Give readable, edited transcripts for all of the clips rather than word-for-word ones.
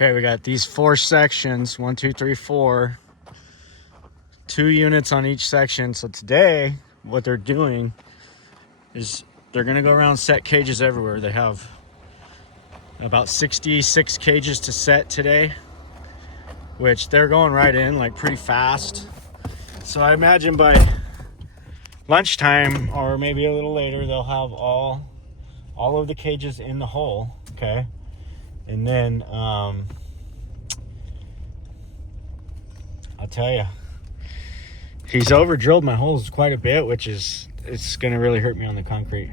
Okay, we got these 4 sections, 1, 2, 3, 4, 2 units on each section. So today, what they're doing is they're gonna go around, set cages everywhere. They have about 66 cages to set today, which they're going right in like pretty fast. So I imagine by lunchtime or maybe a little later, they'll have all of the cages in the hole, okay? And then I'll tell you, he's over drilled my holes quite a bit, which is, it's gonna really hurt me on the concrete.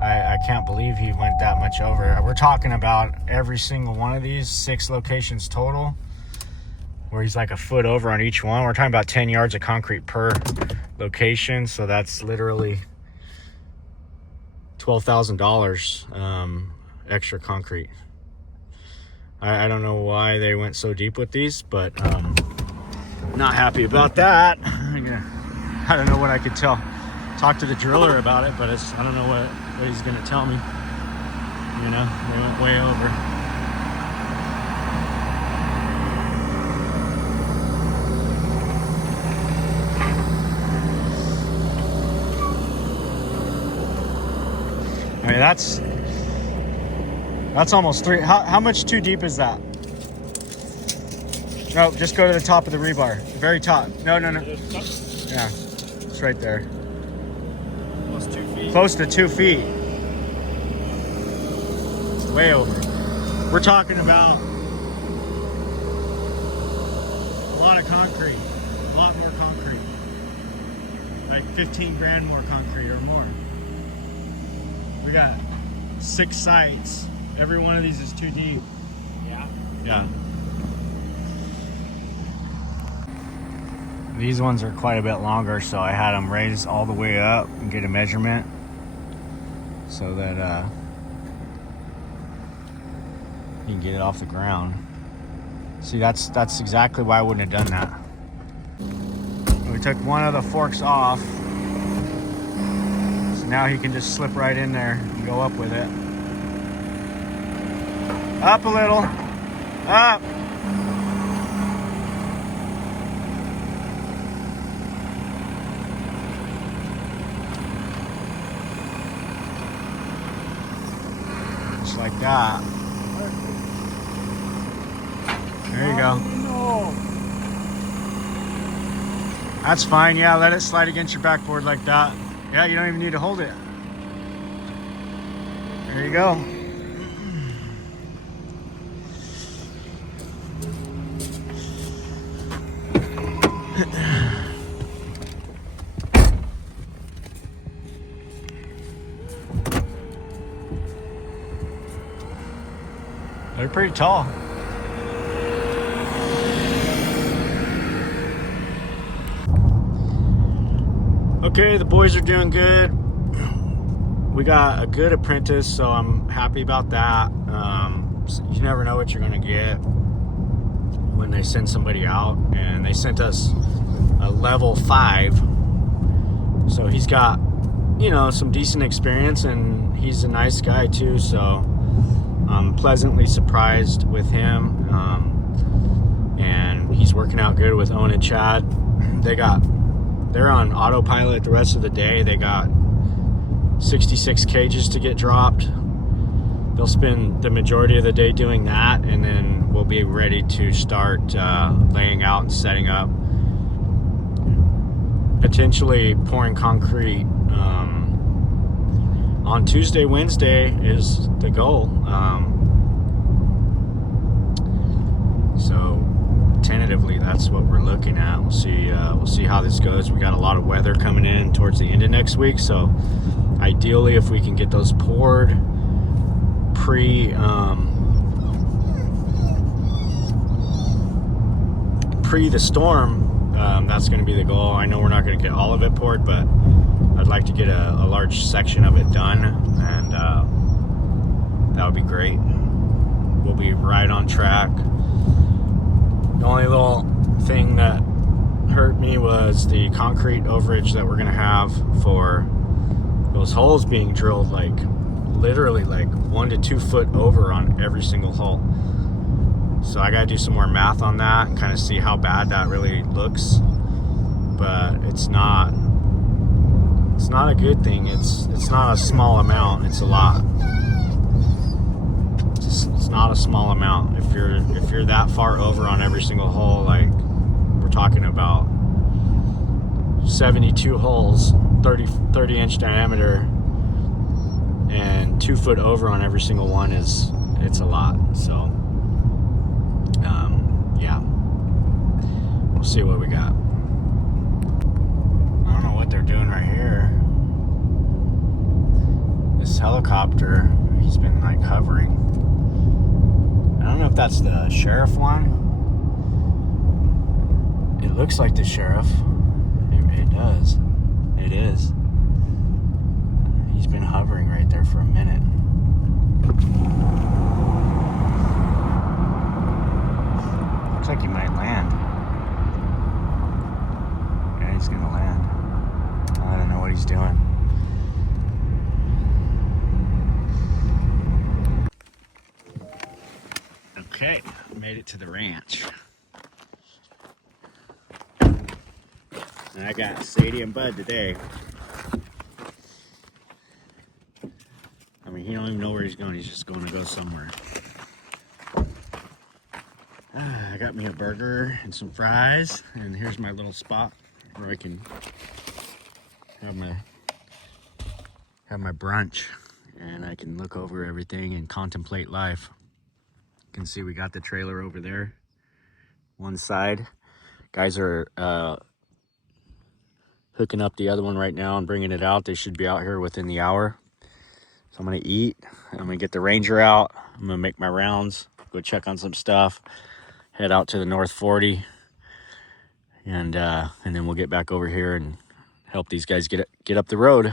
I can't believe he went that much over. We're talking about every single one of these 6 locations total, where he's like a foot over on each one. We're talking about 10 yards of concrete per location. So that's literally $12,000 extra concrete. I don't know why they went so deep with these, but not happy about that. I don't know what I could talk to the driller about it, but I don't know what he's gonna tell me. You know, they went way over. I mean, that's almost 3. How much too deep is that? No, just go to the top of the rebar. The very top. No. Yeah, it's right there. Almost 2 feet. Close to 2 feet. It's way over. We're talking about a lot of concrete. A lot more concrete. Like 15 grand more concrete or more. We got 6 sites. Every one of these is too deep. Yeah. Yeah. These ones are quite a bit longer, so I had them raise all the way up and get a measurement so that you can get it off the ground. See, that's exactly why I wouldn't have done that. We took one of the forks off. Now he can just slip right in there and go up with it. Up a little. Up. Just like that. There you go. That's fine. Yeah, let it slide against your backboard like that. Yeah, you don't even need to hold it. There you go. They're pretty tall. Okay, the boys are doing good. We got a good apprentice, so I'm happy about that. So you never know what you're gonna get when they send somebody out, and they sent us a level 5. So he's got, you know, some decent experience, and he's a nice guy too, so I'm pleasantly surprised with him. And he's working out good with Owen and Chad. They're on autopilot the rest of the day. They got 66 cages to get dropped. They'll spend the majority of the day doing that, and then we'll be ready to start laying out and setting up. Potentially pouring concrete on Tuesday, Wednesday is the goal. So tentatively, that's what we're looking at. We'll see how this goes. We got a lot of weather coming in towards the end of next week, so ideally, if we can get those poured pre the storm, that's going to be the goal. I know we're not going to get all of it poured, but I'd like to get a large section of it done, and that would be great. We'll be right on track. The only little thing that was the concrete overage that we're gonna have for those holes being drilled, like literally like 1 to 2 foot over on every single hole. So I gotta do some more math on that and kind of see how bad that really looks. But it's not a good thing. It's not a small amount, it's a lot. It's not a small amount. If you're that far over on every single hole, like we're talking about 72 holes, 30 inch diameter, and 2 foot over on every single one, it's a lot. So yeah, we'll see what we got. I don't know what they're doing right here. This helicopter, he's been like hovering. I don't know if that's the sheriff one. It looks like the sheriff. It does. It is. He's been hovering right there for a minute. Looks like he might land. Yeah, he's gonna land. I don't know what he's doing. Okay, made it to the ranch. And I got Sadie and Bud today. I mean, he don't even know where he's going. He's just going to go somewhere. I got me a burger and some fries, and here's my little spot where I can have my brunch, and I can look over everything and contemplate life. You can see we got the trailer over there, one side. Guys are hooking up the other one right now and bringing it out. They should be out here within the hour. So I'm gonna eat. I'm gonna get the Ranger out. I'm gonna make my rounds, go check on some stuff, head out to the North 40, and then we'll get back over here and help these guys get up the road.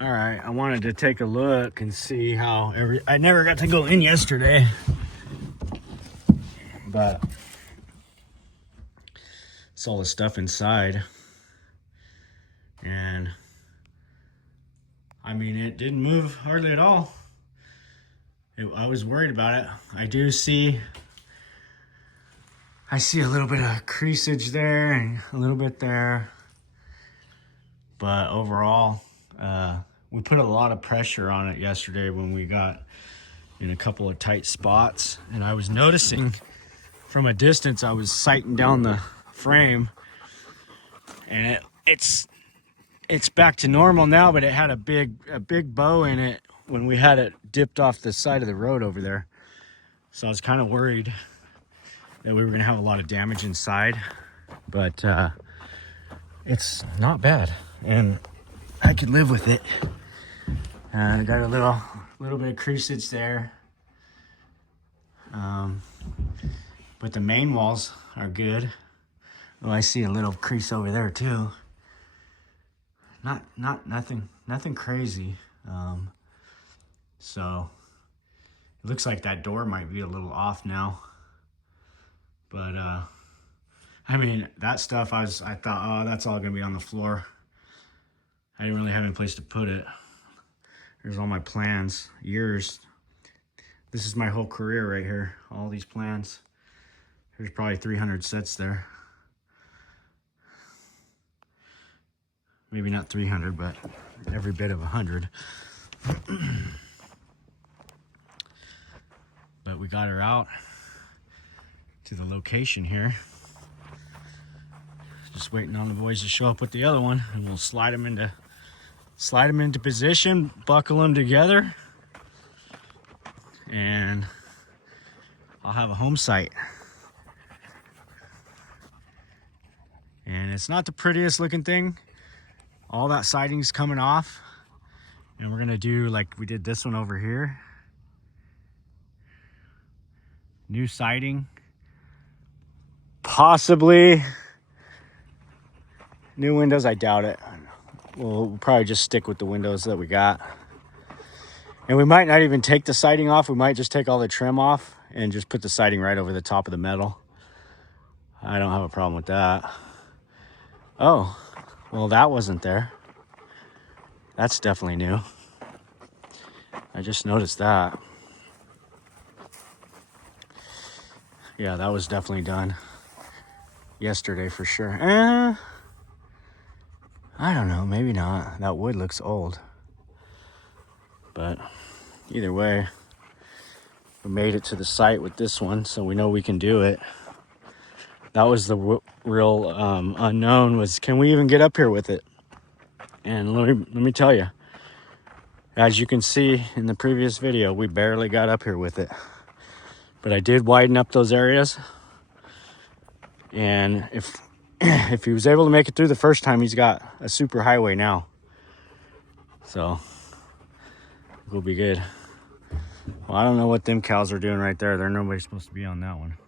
All right, I wanted to take a look and see how I never got to go in yesterday, but saw the stuff inside, and I mean, it didn't move hardly at all. I was worried about it. I see a little bit of creasage there and a little bit there, but overall, we put a lot of pressure on it yesterday when we got in a couple of tight spots, and I was noticing from a distance, I was sighting down the frame, and it's back to normal now, but it had a big bow in it when we had it dipped off the side of the road over there. So I was kind of worried that we were gonna have a lot of damage inside, but it's not bad, and I could live with it. I got a little bit of creasage there, but the main walls are good. Oh, I see a little crease over there too. Nothing crazy. So it looks like that door might be a little off now, but I mean, that stuff, I thought, oh, that's all gonna be on the floor. I didn't really have any place to put it. There's all my plans, years. This is my whole career right here, all these plans. There's probably 300 sets there. Maybe not 300, but every bit of 100. But we got her out to the location here. Just waiting on the boys to show up with the other one, and we'll slide them into position, buckle them together, and I'll have a home site. And it's not the prettiest looking thing. All that siding's coming off, and we're gonna do like we did this one over here. New siding, possibly new windows. I doubt it. We'll probably just stick with the windows that we got, and we might not even take the siding off. We might just take all the trim off and just put the siding right over the top of the metal. I don't have a problem with that. Oh, well, that wasn't there. That's definitely new. I just noticed that. Yeah, that was definitely done yesterday for sure. I don't know, maybe not. That wood looks old. But either way, we made it to the site with this one, so we know we can do it. That was the real unknown, was can we even get up here with it? And let me tell you, as you can see in the previous video, we barely got up here with it. But I did widen up those areas. And if he was able to make it through the first time, he's got a super highway now. So we'll be good. Well, I don't know what them cows are doing right there. They're nobody supposed to be on that one.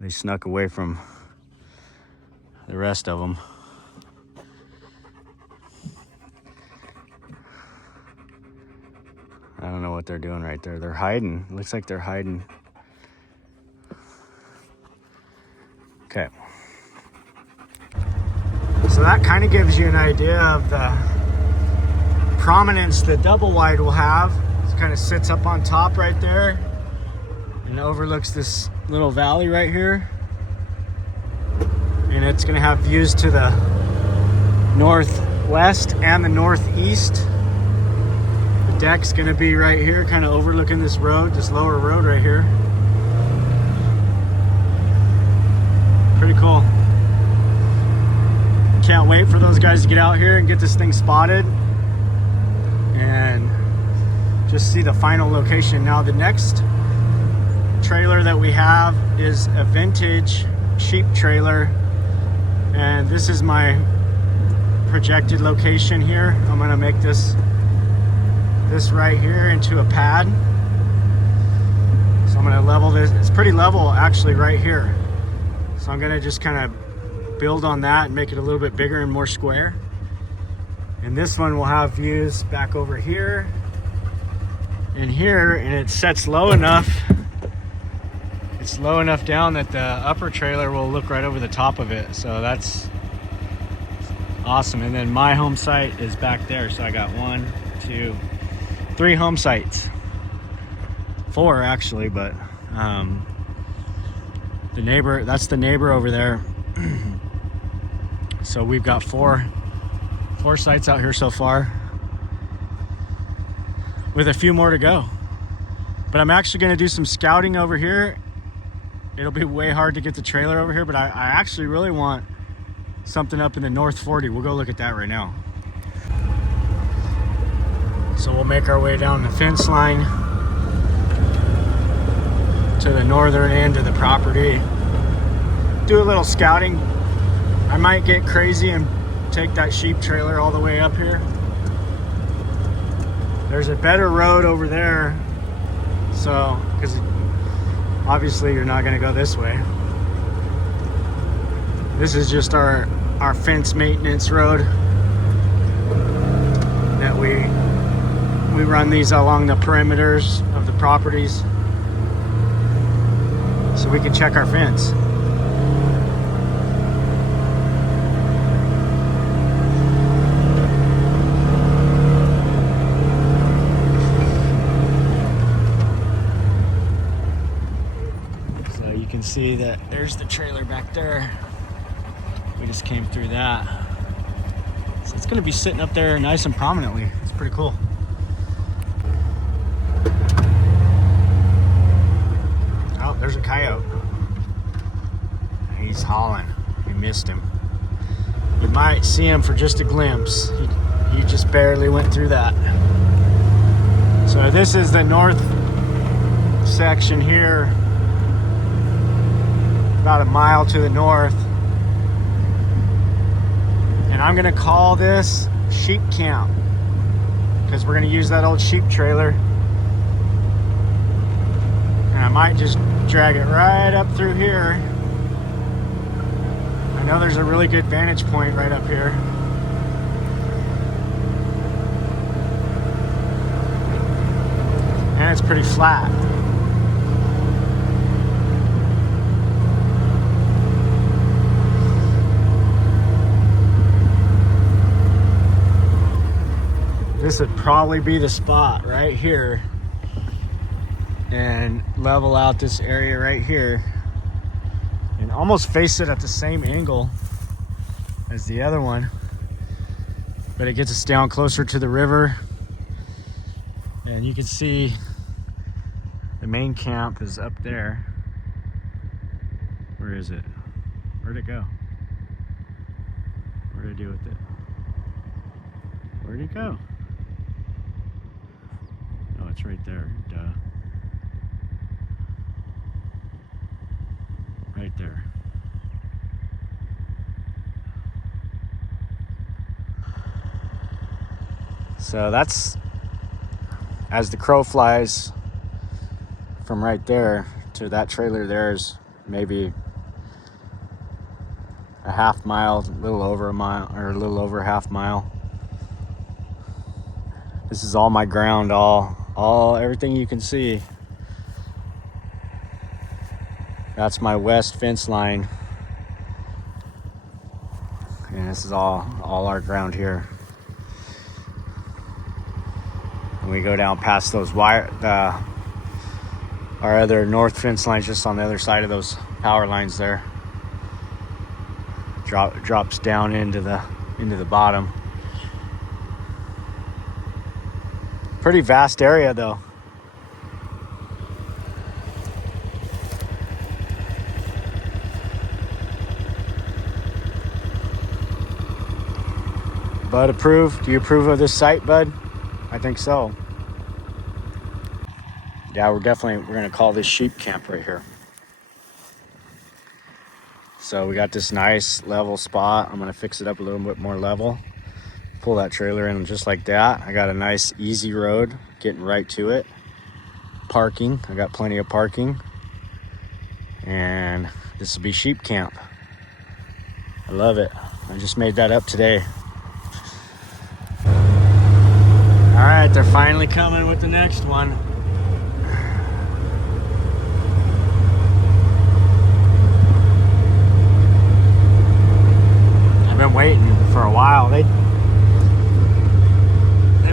They snuck away from the rest of them. I don't know what they're doing right there. They're hiding. Looks like they're hiding. Okay. So that kind of gives you an idea of the prominence the double wide will have. It kind of sits up on top right there and overlooks this little valley right here. And it's going to have views to the northwest and the northeast. The deck's going to be right here, kind of overlooking this road, this lower road right here. Pretty cool. Can't wait for those guys to get out here and get this thing spotted and just see the final location. Now the next trailer that we have is a vintage sheep trailer, and this is my projected location here. I'm gonna make this right here into a pad. So I'm gonna level this. It's pretty level actually right here. So I'm gonna just kind of build on that and make it a little bit bigger and more square. And this one will have views back over here and here, and it sets low enough. It's low enough down that the upper trailer will look right over the top of it. So that's awesome. And then my home site is back there. So I got 1, 2, 3 home sites. 4 actually, but the neighbor, that's the neighbor over there. So we've got four sites out here so far, with a few more to go. But I'm actually going to do some scouting over here. It'll be way hard to get the trailer over here, but I actually really want something up in the North 40. We'll go look at that right now. So we'll make our way down the fence line to the northern end of the property. Do a little scouting. I might get crazy and take that sheep trailer all the way up here. There's a better road over there, so because obviously you're not going to go this way. This is just our fence maintenance road that we run these along the perimeters of the properties so we can check our fence. See that there's the trailer back there. We just came through that, so it's going to be sitting up there nice and prominently. It's pretty cool. Oh, there's a coyote. He's hauling. You missed him. You might see him for just a glimpse. He just barely went through that. So this is the north section here, about a mile to the north, and I'm gonna call this sheep camp because we're gonna use that old sheep trailer, and I might just drag it right up through here. I know there's a really good vantage point right up here. And it's pretty flat. This would probably be the spot right here and level out this area right here and almost face it at the same angle as the other one, but it gets us down closer to the river. And you can see the main camp is up there. Where is it? Where'd it go? What did I do with it? Where'd it go? Oh, it's right there. Duh. Right there. So that's, as the crow flies, from right there to that trailer, there's maybe a half mile, a little over a mile, or a little over a half mile. This is all my ground, everything you can see. That's my west fence line. And this is all our ground here. And we go down past those our other north fence lines just on the other side of those power lines there. Drops down into the bottom. Pretty vast area though. Bud approve? Do you approve of this site, Bud? I think so. Yeah, we're gonna call this sheep camp right here. So we got this nice level spot. I'm gonna fix it up a little bit more level. Pull that trailer in just like that. I got a nice easy road getting right to it. Parking, I got plenty of parking. And this will be sheep camp. I love it. I just made that up today. All right, they're finally coming with the next one. I've been waiting for a while. They've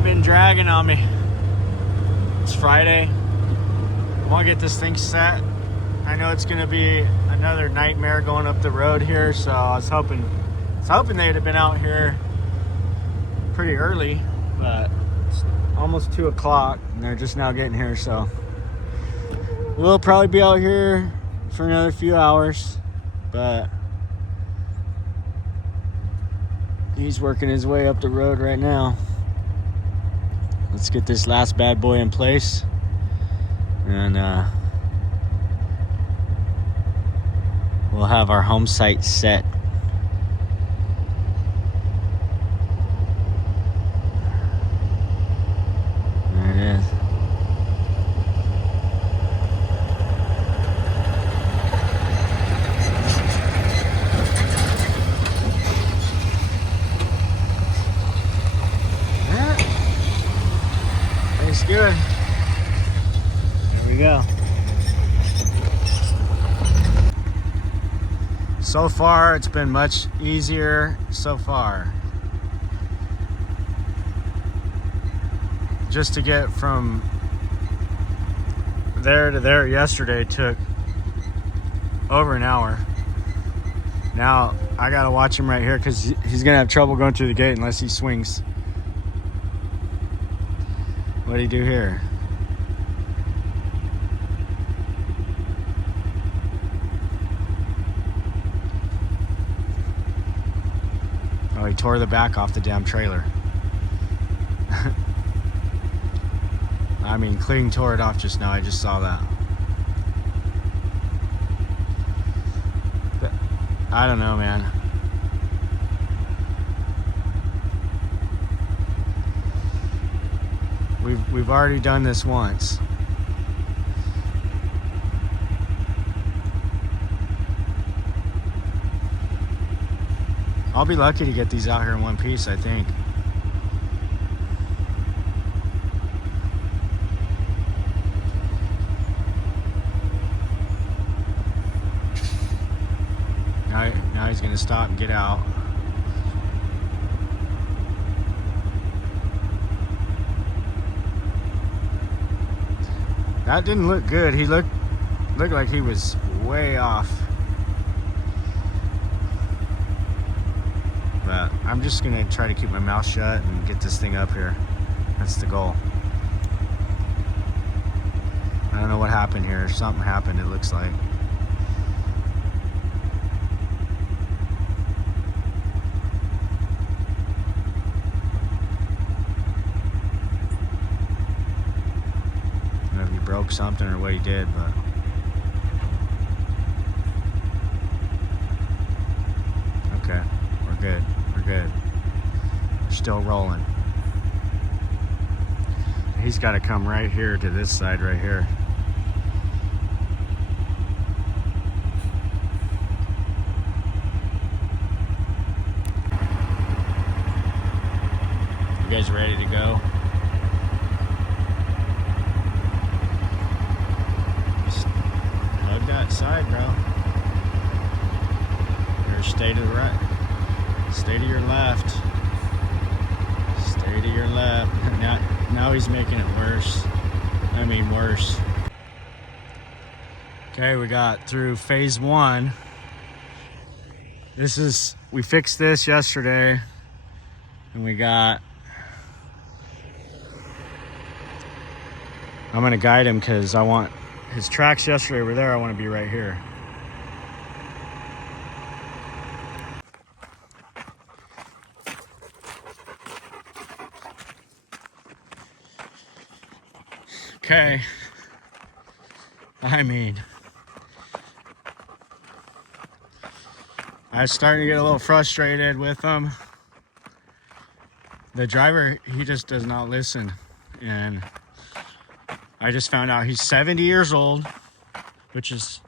been dragging on me. It's Friday. I want to get this thing set. I know it's gonna be another nightmare going up the road here, so I was hoping they'd have been out here pretty early, but it's almost 2 o'clock and they're just now getting here, so we'll probably be out here for another few hours, but he's working his way up the road right now. Let's get this last bad boy in place, and we'll have our home site set. There it is. Tastes good. There we go. So far, it's been much easier so far. Just to get from there to there yesterday took over an hour. Now I gotta watch him right here because he's gonna have trouble going through the gate unless he swings. What do you do here? Oh, he tore the back off the damn trailer. I mean, clean tore it off just now. I just saw that. But I don't know, man. We've already done this once. I'll be lucky to get these out here in one piece, I think. Now he's gonna stop and get out. That didn't look good. He looked like he was way off. But I'm just gonna try to keep my mouth shut and get this thing up here. That's the goal. I don't know what happened here. Something happened, it looks like. I don't know if he broke something or what he did, but okay, we're good. We're good. We're still rolling. He's got to come right here to this side right here. You guys ready to go? Just hug that side, bro. Or stay to the right. Stay to your left. Stay to your left. Now he's making it worse. I mean worse. Okay, we got through phase 1. We fixed this yesterday, and I'm gonna guide him because I want his tracks yesterday were there. I want to be right here. Okay. I mean, I was starting to get a little frustrated with him. The driver, he just does not listen. And I just found out he's 70 years old, which is,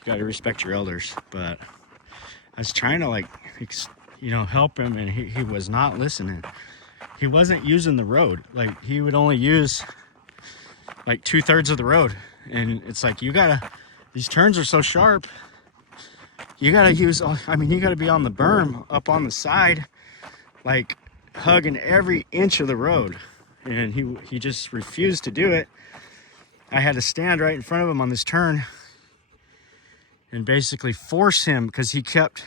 you got to respect your elders. But I was trying to help him, and he was not listening. He wasn't using the road. Like, he would only use like 2/3 of the road. And it's like, these turns are so sharp. You gotta you gotta be on the berm, up on the side, like hugging every inch of the road. And he just refused to do it. I had to stand right in front of him on this turn and basically force him, because he kept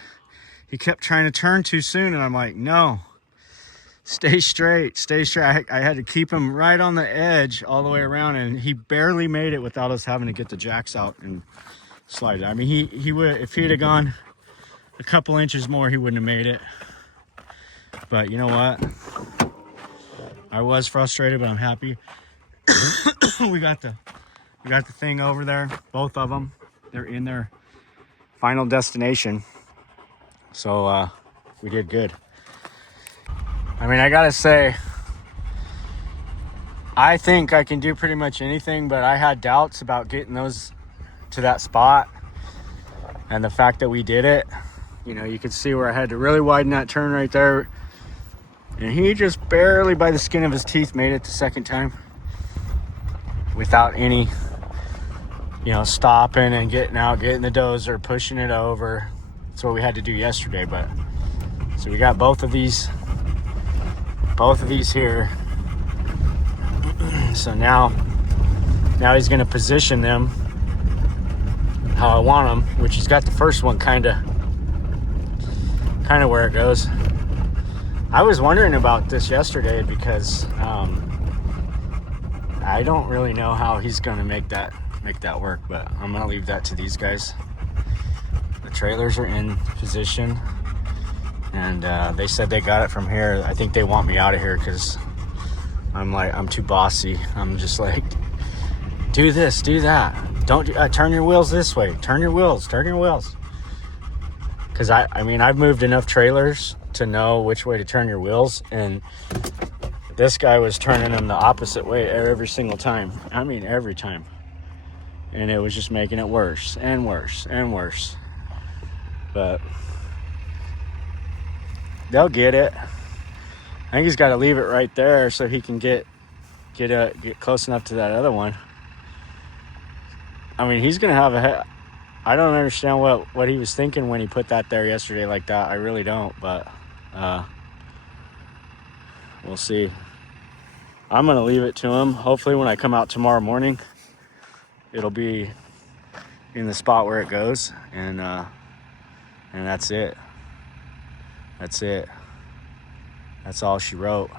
trying to turn too soon. And I'm like, no, stay straight. I had to keep him right on the edge all the way around, and he barely made it without us having to get the jacks out and slide it. I mean, he would, if he'd have gone a couple inches more, he wouldn't have made it. But you know what? I was frustrated, but I'm happy. we got the thing over there, both of them. They're in their final destination. So we did good. I mean, I gotta say, I think I can do pretty much anything, but I had doubts about getting those to that spot. And the fact that we did it, you could see where I had to really widen that turn right there. And he just barely, by the skin of his teeth, made it the second time without any, stopping and getting the dozer, pushing it over. That's what we had to do yesterday. But so we got both of these here. So now he's going to position them how I want them, which he's got the first one kind of where it goes. I was wondering about this yesterday because I don't really know how he's going to make that work, but I'm going to leave that to these guys. The trailers are in position, and they said they got it from here. I think they want me out of here because I'm too bossy. I'm just like, do this, do that. Don't turn your wheels this way. Turn your wheels. Because I've moved enough trailers to know which way to turn your wheels, and this guy was turning them the opposite way every single time. I mean, every time. And it was just making it worse and worse and worse. But they'll get it. I think he's got to leave it right there so he can get close enough to that other one. I mean, he's gonna have I don't understand what he was thinking when he put that there yesterday like that. I really don't, but we'll see. I'm gonna leave it to him. Hopefully when I come out tomorrow morning, it'll be in the spot where it goes, and that's it. That's all she wrote.